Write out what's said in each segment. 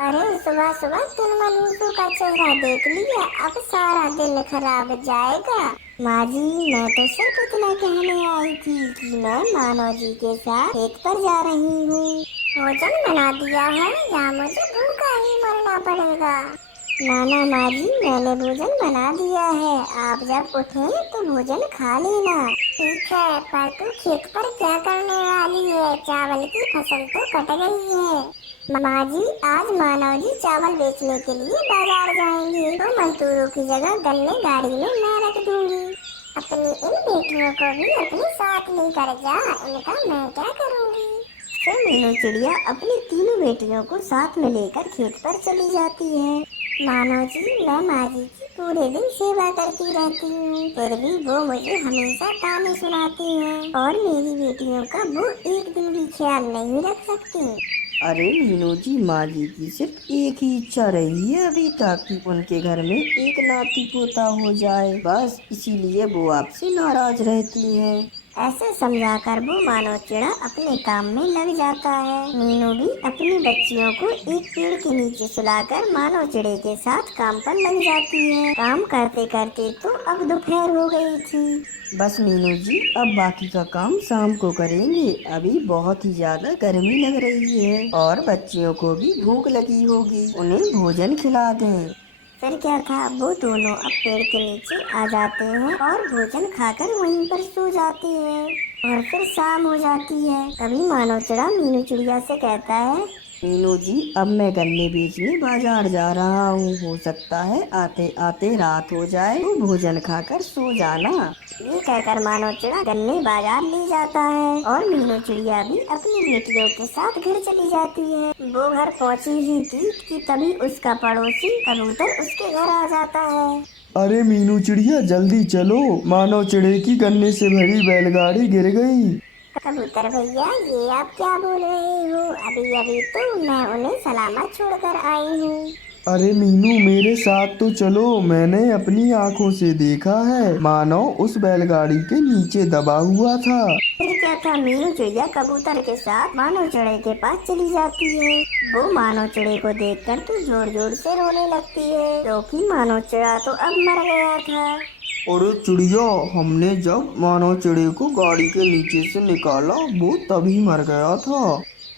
अरे सुबह सुबह तुम मनुष्यों का चेहरा देख लिया, अब सारा दिन खराब जाएगा। माँ जी, मैं तो सिर्फ इतना कहने आई थी कि मैं मानव जी के साथ खेत पर जा रही हूँ। भोजन बना दिया है या मुझे भूखा ही मरना पड़ेगा? नाना माँ जी, मैंने भोजन बना दिया है, आप जब उठे तो भोजन खा लेना। ठीक है, पर तू खेत पर क्या करने वाली है? चावल की फसल तो कट गई है। माँ जी, आज मानव जी चावल बेचने के लिए बाजार जाएंगे, तो मजदूरों की जगह गन्ने गाड़ी में मैं रख दूंगी। अपनी इन बेटियों को भी अपने साथ लेकर जा, इनका मैं क्या करूँगी? फिर मीनू चिड़िया अपनी तीनों बेटियों को साथ में लेकर खेत पर चली जाती है। मानो जी, मैं माँ जी की पूरे दिन सेवा करती रहती हूँ, फिर भी वो मुझे हमेशा ताने सुनाती हैं और मेरी बेटियों का वो एक दिन भी ख्याल नहीं रख सकती। अरे मीनू जी, माँ जी की सिर्फ एक ही इच्छा रही है अभी तक कि उनके घर में एक नाती पोता हो जाए, बस इसीलिए वो आपसे नाराज रहती हैं। ऐसे समझाकर वो मानव चिड़ा अपने काम में लग जाता है। मीनू भी अपनी बच्चियों को एक पेड़ के नीचे सुलाकर मानव चिड़े के साथ काम पर लग जाती है। काम करते करते तो अब दोपहर हो गई थी। बस मीनू जी, अब बाकी का काम शाम को करेंगे, अभी बहुत ही ज्यादा गर्मी लग रही है और बच्चियों को भी भूख लगी होगी, उन्हें भोजन खिला दें। फिर क्या था, वो दोनों अब पेड़ के नीचे आ जाते हैं और भोजन खाकर वहीं पर सो जाते हैं। और फिर शाम हो जाती है। तभी मानव चिड़ा मीनू चिड़िया से कहता है, मीनू जी, अब मैं गन्ने बेचने बाजार जा रहा हूँ, हो सकता है आते आते रात हो जाए, तो भोजन खाकर सो जाना। ये कहकर मानव चिड़ा गन्ने बाजार ले जाता है और मीनू चिड़िया भी अपनी बेटियों के साथ घर चली जाती है। वो घर पहुंची ही थी कि तभी उसका पड़ोसी कबूतर उसके घर आ जाता है। अरे मीनू चिड़िया, जल्दी चलो, मानव चिड़े की गन्ने से भरी बैलगाड़ी गिर गई। कबूतर भैया, ये आप क्या बोल रहे हो? अभी अभी तो मैं उन्हें सलामत छोड़कर आई हूँ। अरे मीनू, मेरे साथ तो चलो, मैंने अपनी आंखों से देखा है, मानव उस बैलगाड़ी के नीचे दबा हुआ था। फिर क्या था, मीनू चिड़िया कबूतर के साथ मानव चिड़े के पास चली जाती है। वो मानव चिड़े को देखकर तो जोर जोर से रोने लगती है, क्योंकि मानव चिड़ा तो अब मर गया था। अरे चिड़िया, हमने जब मानव चिड़े को गाड़ी के नीचे से निकाला, वो तभी मर गया था।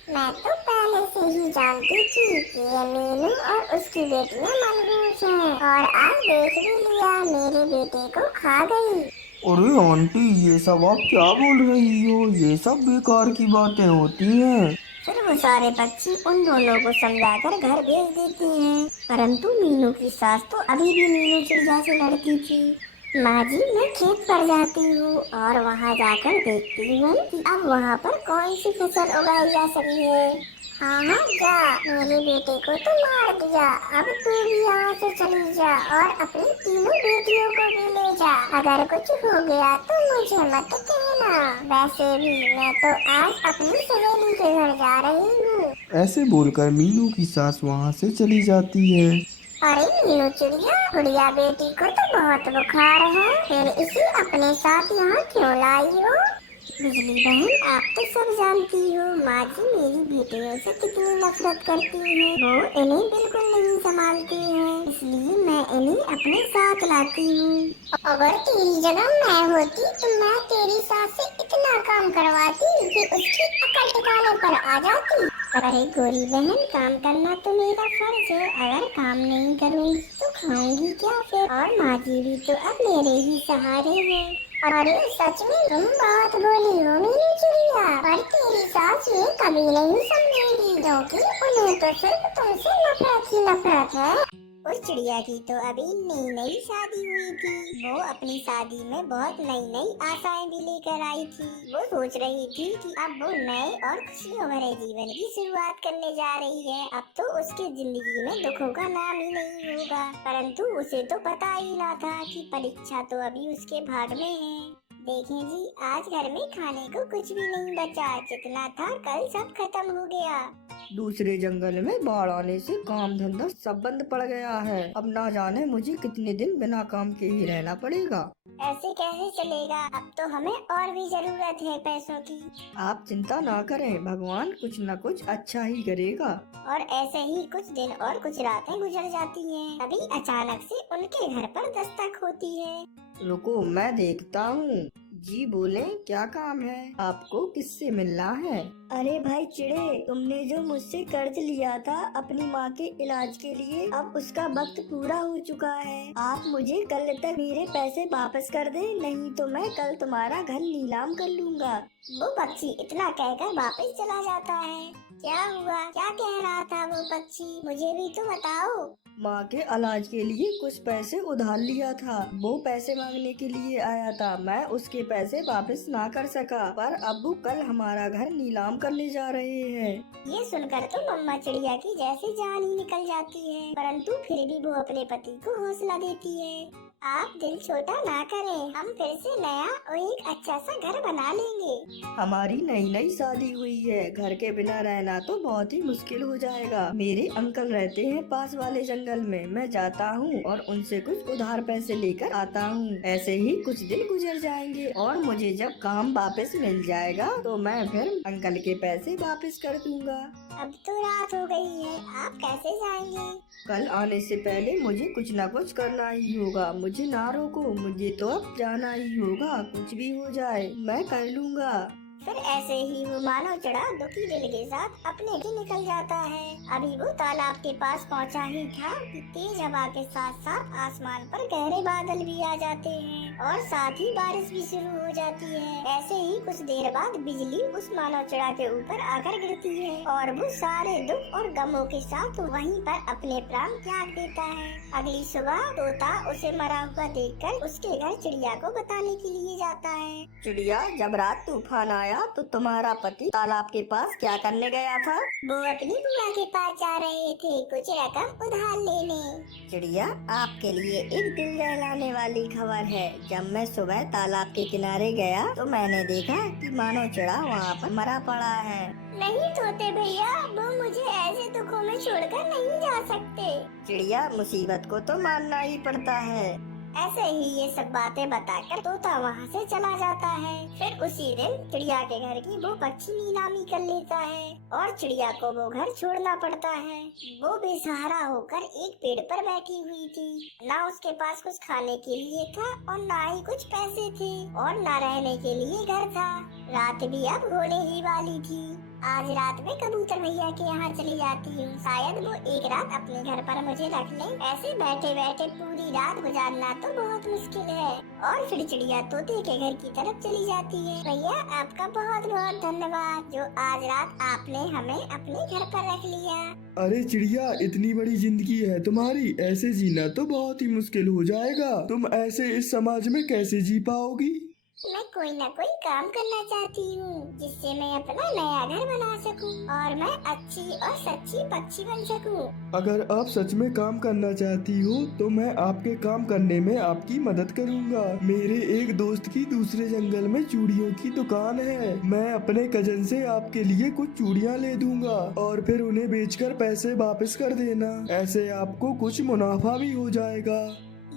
मैं तो पहले से ही जानती थी कि ये मीनू और उसकी बेटियां मनहूस हैं, और आज देख भी लिया, मेरे बेटे को खा गई। अरे आंटी, ये सब आप क्या बोल रही हो? ये सब बेकार की बातें होती हैं। फिर वो सारे पक्षी उन दोनों को समझाकर घर भेज देती हैं, परंतु मीनू की सास तो अभी भी मीनू चिड़िया से लड़ती थी। माँ जी, मैं खेत पर जाती हूँ और वहाँ जाकर देखती हूँ कि अब वहाँ पर कौन सी फसल उगाई जा सकती है। हाँ हाँ, जा, मेरे बेटे को तो मार दिया, अब तू भी यहाँ से चली जा और अपनी तीनों बेटियों को भी ले जा। अगर कुछ हो गया तो मुझे मत कहना। वैसे भी मैं तो आज अपनी सहेली के घर जा रही हूँ। ऐसे बोलकर मीनू की सास वहाँ से चली जाती है। अरे मीनू चिड़िया, गुड़िया बेटी को तो बहुत बुखार है, फिर इसे अपने साथ यहाँ क्यों लाई हो? बिजली बहन, आप तो सब जानती हो, माँ जी मेरी बेटियों से कितनी नफरत करती है। वो इन्हें बिल्कुल नहीं संभालती है, इसलिए मैं इन्हें अपने साथ लाती हूँ। अगर तेरी जगह मैं होती तो मैं तेरी सास से इतना काम करवाती कि उसकी अकल ठिकाने पर आ जाती। अरे गोरी बहन, काम करना तो मेरा फर्ज है, अगर काम नहीं करूँगी तो खाऊंगी क्या फिर? और माँ जी भी तो अब मेरे ही सहारे हैं। अरे सच में तुम बहुत भोली हो मीनू चिड़िया, पर तेरी सास ये कभी नहीं समझेगी, क्योंकि उन्हें तो सिर्फ तुमसे नफरत ही नफरत है। उस चिड़िया की तो अभी नई नई शादी हुई थी। वो अपनी शादी में बहुत नई नई आशाएं भी लेकर आई थी। वो सोच रही थी कि अब वो नए और खुशियों भरे जीवन की शुरुआत करने जा रही है। अब तो उसकी जिंदगी में दुखों का नाम ही नहीं होगा। परंतु उसे तो पता ही ना था कि परीक्षा तो अभी उसके भाग में है। देखें जी, आज घर में खाने को कुछ भी नहीं बचा, जितना था कल सब खत्म हो गया। दूसरे जंगल में बाढ़ आने से काम धंधा सब बंद पड़ गया है। अब ना जाने मुझे कितने दिन बिना काम के ही रहना पड़ेगा। ऐसे कैसे चलेगा, अब तो हमें और भी जरूरत है पैसों की। आप चिंता ना करें, भगवान कुछ न कुछ अच्छा ही करेगा। और ऐसे ही कुछ दिन और कुछ रातें गुजर जाती हैं। तभी अचानक से उनके घर पर दस्तक होती है। रुको मैं देखता हूँ। जी बोले, क्या काम है आपको, किससे मिलना है? अरे भाई चिड़े, तुमने जो मुझसे कर्ज लिया था अपनी माँ के इलाज के लिए, अब उसका वक्त पूरा हो चुका है। आप मुझे कल तक मेरे पैसे वापस कर दे, नहीं तो मैं कल तुम्हारा घर नीलाम कर लूँगा। वो पक्षी इतना कहकर वापस चला जाता है। क्या हुआ, क्या कह रहा था वो पक्षी, मुझे भी तो बताओ। माँ के इलाज के लिए कुछ पैसे उधार लिया था, वो पैसे मांगने के लिए आया था। मैं उसके पैसे वापस ना कर सका, पर अब वो कल हमारा घर नीलाम करने जा रहे हैं। ये सुनकर तो मम्मा चिड़िया की जैसे जान ही निकल जाती है, परंतु फिर भी वो अपने पति को हौसला देती है। आप दिल छोटा ना करें, हम फिर से नया और एक अच्छा सा घर बना लेंगे। हमारी नई नई शादी हुई है, घर के बिना रहना तो बहुत ही मुश्किल हो जाएगा। मेरे अंकल रहते हैं पास वाले जंगल में, मैं जाता हूँ और उनसे कुछ उधार पैसे लेकर आता हूँ। ऐसे ही कुछ दिन गुजर जाएंगे और मुझे जब काम वापस मिल जाएगा तो मैं फिर अंकल के पैसे वापस कर दूंगा। अब तो रात हो गई है, आप कैसे जाएंगे? कल आने से पहले मुझे कुछ न कुछ करना ही होगा। मुझे ना रोको, मुझे तो अब जाना ही होगा। कुछ भी हो जाए मैं कर लूँगा। फिर ऐसे ही वो मानव चिड़ा दुखी दिल के साथ अपने की निकल जाता है। अभी वो तालाब के पास पहुंचा ही था कि तेज हवा के साथ साथ आसमान पर गहरे बादल भी आ जाते हैं और साथ ही बारिश भी शुरू हो जाती है। ऐसे ही कुछ देर बाद बिजली उस मानव चिड़ा के ऊपर आकर गिरती है और वो सारे दुख और गमों के साथ वहीं पर अपने प्राण त्याग देता है। अगली सुबह तोता उसे मरा हुआ देखकर उसके घर चिड़िया को बताने के लिए जाता है। चिड़िया, जब रात तूफान आया तो तुम्हारा पति तालाब के पास क्या करने गया था? वो अपनी बुआ के पास जा रहे थे कुछ रकम उधार लेने। चिड़िया, आपके लिए एक दिल दहलाने वाली खबर है। जब मैं सुबह तालाब के किनारे गया तो मैंने देखा कि मानव चिड़ा वहाँ पर मरा पड़ा है। नहीं तोते भैया, वो मुझे ऐसे दुखों में छोड़कर नहीं जा सकते। चिड़िया, मुसीबत को तो मानना ही पड़ता है। ऐसे ही ये सब बातें बताकर तोता वहाँ से चला जाता है। फिर उसी दिन चिड़िया के घर की वो पक्षी नीलामी कर लेता है और चिड़िया को वो घर छोड़ना पड़ता है। वो बेसहारा होकर एक पेड़ पर बैठी हुई थी। ना उसके पास कुछ खाने के लिए था और ना ही कुछ पैसे थे और ना रहने के लिए घर था। रात भी अब होने ही वाली थी। आज रात में कबूतर भैया के यहाँ चली जाती हूँ, शायद वो एक रात अपने घर पर मुझे रख ले। ऐसे बैठे बैठे पूरी रात गुजारना तो बहुत मुश्किल है। और फिर चिड़िया तोते के घर की तरफ चली जाती है। भैया आपका बहुत बहुत धन्यवाद जो आज रात आपने हमें अपने घर पर रख लिया। अरे चिड़िया, इतनी बड़ी जिंदगी है तुम्हारी, ऐसे जीना तो बहुत ही मुश्किल हो जाएगा। तुम ऐसे इस समाज में कैसे जी पाओगी? मैं कोई न कोई काम करना चाहती हूँ जिससे मैं अपना नया घर बना सकूँ और मैं अच्छी और सच्ची पक्षी बन सकूँ। अगर आप सच में काम करना चाहती हो तो मैं आपके काम करने में आपकी मदद करूँगा। मेरे एक दोस्त की दूसरे जंगल में चूड़ियों की दुकान है। मैं अपने कजन से आपके लिए कुछ चूड़ियाँ ले दूंगा और फिर उन्हें बेचकर पैसे वापस कर देना। ऐसे आपको कुछ मुनाफा भी हो जाएगा।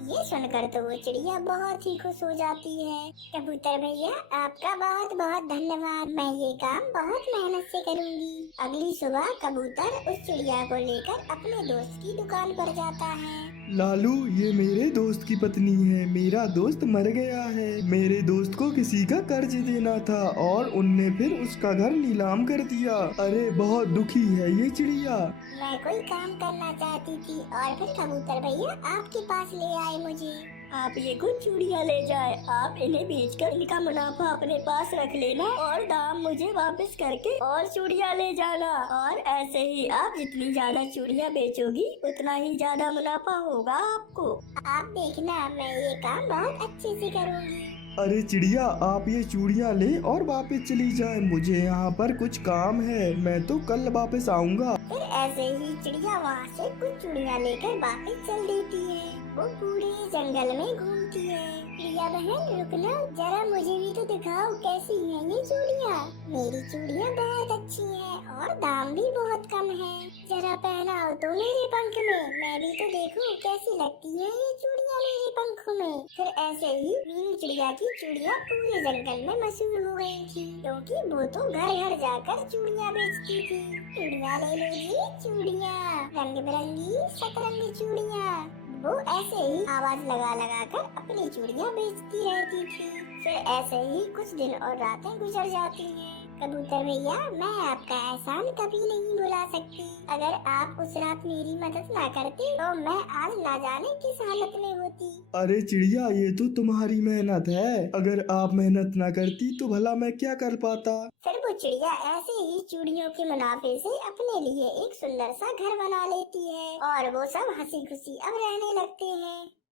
ये सुनकर तो वो चिड़िया बहुत ही खुश हो जाती है। कबूतर भैया आपका बहुत बहुत धन्यवाद, मैं ये काम बहुत मेहनत से करूँगी। अगली सुबह कबूतर उस चिड़िया को लेकर अपने दोस्त की दुकान पर जाता है। लालू, ये मेरे दोस्त की पत्नी है। मेरा दोस्त मर गया है। मेरे दोस्त को किसी का कर्ज देना था और उनने फिर उसका घर नीलाम कर दिया। अरे बहुत दुखी है ये चिड़िया। मैं कोई काम करना चाहती थी और फिर कबूतर भैया आपके पास ले आए मुझे। आप ये कुछ चूड़ियाँ ले जाए, आप इन्हें बेचकर इनका मुनाफा अपने पास रख लेना और दाम मुझे वापस करके और चूड़ियाँ ले जाना। और ऐसे ही आप जितनी ज्यादा चूड़ियाँ बेचोगी उतना ही ज्यादा मुनाफा होगा आपको। आप देखना मैं ये काम बहुत अच्छे से करूँगी। अरे चिड़िया, आप ये चूड़ियाँ ले और वापस चली जाएं। मुझे यहाँ पर कुछ काम है, मैं तो कल वापस आऊँगा। फिर ऐसे ही चिड़िया वहाँ से कुछ चूड़ियाँ लेकर वापस चल देती है। वो पूरे जंगल में घूमती है। चिड़िया बहन रुकना, जरा मुझे भी तो दिखाओ कैसी हैं ये चूड़ियाँ। मेरी चूड़ियाँ बहुत अच्छी हैं और दाम भी बहुत कम है। जरा पहनाओ तो मेरे पंख में, मैं भी तो देखूं कैसी लगती है ये चूड़ियाँ मेरे पंखों में। फिर ऐसे ही मीनू चिड़िया की चूड़ियाँ पूरे जंगल में मशहूर हो गई थी, क्योंकि वो तो घर घर जाकर चूड़ियाँ बेचती थी। चूड़ियाँ ले लो जी, चूड़ियाँ रंग बिरंगी सतरंगी चूड़ियाँ। वो ऐसे ही आवाज लगा लगा कर अपनी चूड़ियाँ बेचती रहती थी। फिर ऐसे ही कुछ दिन और रातें गुजर जाती हैं। कबूतर भैया, मैं आपका एहसान कभी नहीं भुला सकती। अगर आप उस रात मेरी मदद ना करते तो मैं आज ना जाने किस हालत में होती। अरे चिड़िया, ये तो तुम्हारी मेहनत है, अगर आप मेहनत ना करती तो भला मैं क्या कर पाता। फिर वो चिड़िया ऐसे ही चूड़ियों के मुनाफे से अपने लिए एक सुंदर सा घर बना लेती है और वो सब हंसी खुशी अब रहने लगते हैं।